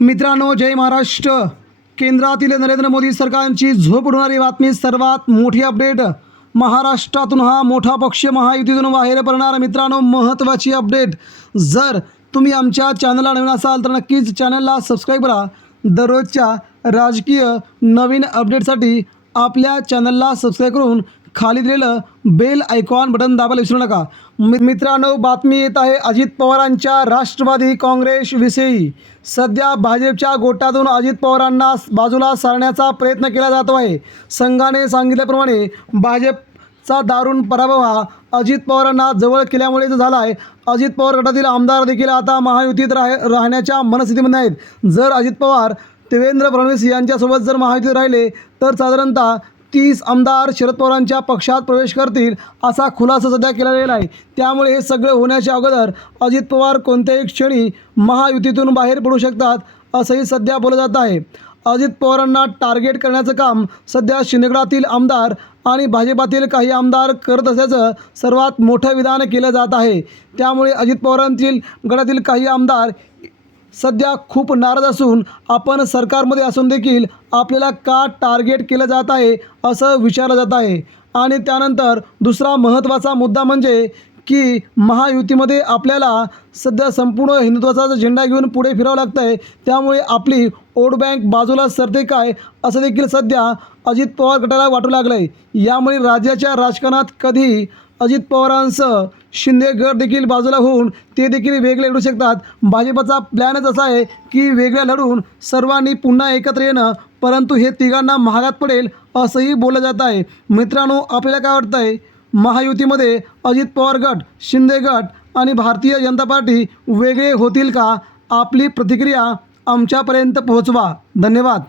मित्रांनो जय महाराष्ट्र. केंद्रातील नरेंद्र मोदी सरकारची झोप उडवणारी बातमी सर्वात मोठी अपडेट. महाराष्ट्रातून हा मोठा पक्ष महायुतीतून बाहेर पडणार. मित्रांनो महत्त्वाची अपडेट. जर तुम्ही आमच्या चॅनलला नवीन असाल तर नक्कीच चॅनलला सबस्क्राईब करा. दररोजच्या राजकीय नवीन अपडेटसाठी आपल्या चॅनलला सबस्क्राईब करून खाली दिलेलं बेल आयकॉन बटन दाबायला विसरू नका. मित्रांनो बातमी येत आहे अजित पवारांच्या राष्ट्रवादी काँग्रेसविषयी सध्या भाजपच्या गोटातून अजित पवारांना बाजूला सारण्याचा प्रयत्न केला जातो आहे. संघाने सांगितल्याप्रमाणे भाजपचा दारुण पराभव हा अजित पवारांना जवळ केल्यामुळे झाला आहे अजित पवार गटातील आमदार देखील आता महायुतीत राह राहण्याच्या मनस्थितीमध्ये आहेत. जर अजित पवार देवेंद्र फडणवीस यांच्यासोबत जर महायुतीत राहिले तर साधारणतः तीस आमदार शरद पवारांच्या पक्षात प्रवेश करतील असा खुलासा सध्या केला गेला आहे त्यामुळे हे सगळं होण्याच्या अगोदर अजित पवार कोणत्याही क्षणी महायुतीतून बाहेर पडू शकतात असंही सध्या बोललं जात आहे. अजित पवारांना टार्गेट करण्याचं काम सध्या शिंदगडातील आमदार आणि भाजपातील काही आमदार करत असल्याचं सर्वात मोठं विधान केलं जात आहे. त्यामुळे अजित पवारांतील गटातील काही आमदार सध्या खूप नाराज असून आपण सरकारमध्ये असून देखील आपल्याला का टार्गेट केलं जात आहे असं विचारलं जात आहे. आणि त्यानंतर दुसरा महत्त्वाचा मुद्दा म्हणजे की महायुतीमध्ये आपल्याला सध्या संपूर्ण हिंदुत्वाचा झेंडा घेऊन पुढे फिरावं लागतं आहे त्यामुळे आपली वोट बँक बाजूला सरते काय असं देखील सध्या अजित पवार गटाला वाटू लागलं आहे यामुळे राज्याच्या राजकारणात कधी अजित पवारांसह शिंदे गट देखील बाजूला होऊन ते देखील वेगळे लढू शकतात. भाजपचा प्लॅनच असा आहे की वेगळ्या लढून सर्वांनी पुन्हा एकत्र येणं परंतु हे तिघांना महागात पडेल असंही बोललं जात आहे. मित्रांनो आपल्याला काय वाटतं आहे महायुतीमध्ये अजित पवार गट शिंदे गट आणि भारतीय जनता पार्टी वेगळे होतील का? आपली प्रतिक्रिया आमच्यापर्यंत पोहोचवा. धन्यवाद.